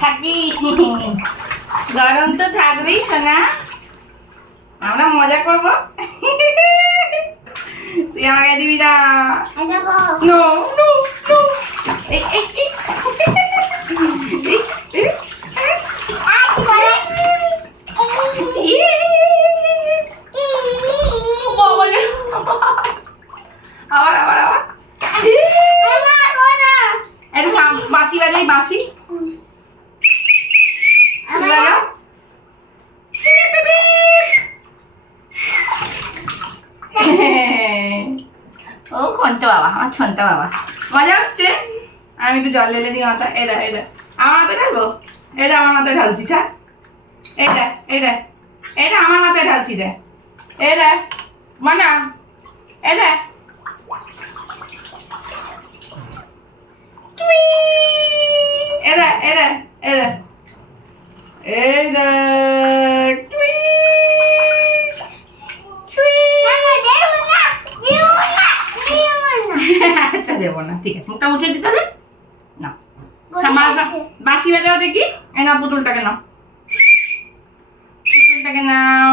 থাকি। গরম তো থাকবেই সোনা, আমরা মজা করবো। তুই আমাকে দিবি না। No no no. এই এই এই আবার আবার আবার একটু বাঁশি বাজাই, বাঁশি বাজাও। ও খন্ত বাবা, আমার ছন্তা বাবা মজা হচ্ছে। আমি একটু জল ঢেলে দিই মাথা। এই দেখ, এই দেখ আমার মাথায় ঢালবো। এটা আমার মাথায় ঢালছি, ছাড়। এই দেখ, এই দেখ, এটা আমার মাথায় ঢালছি। দেখ, এই দেখ মানা, এই দেখ। এই দেখ, এই দেখ, এই দেখ, এই দেখ। আচ্ছা দেবো না, ঠিক আছে। মুখটা মুছে দিতে হবে না। বাঁশি বাজাও দেখি। এই নাও পুতুলটাকে, নাও পুতুলটাকে নাও।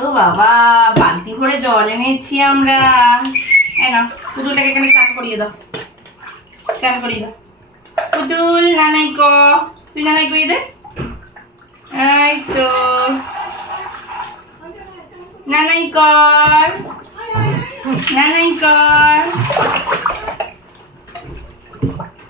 ও বাবা, বালতি ভরে জল এনেছি আমরা। এই নাও পুতুলটাকে এখানে চান করিয়ে দাও, চান করিয়ে দাও। পুতুল নানাই ক, তুই নানাই করিয়ে দে। এই তো নানাই কর, নানাই কর।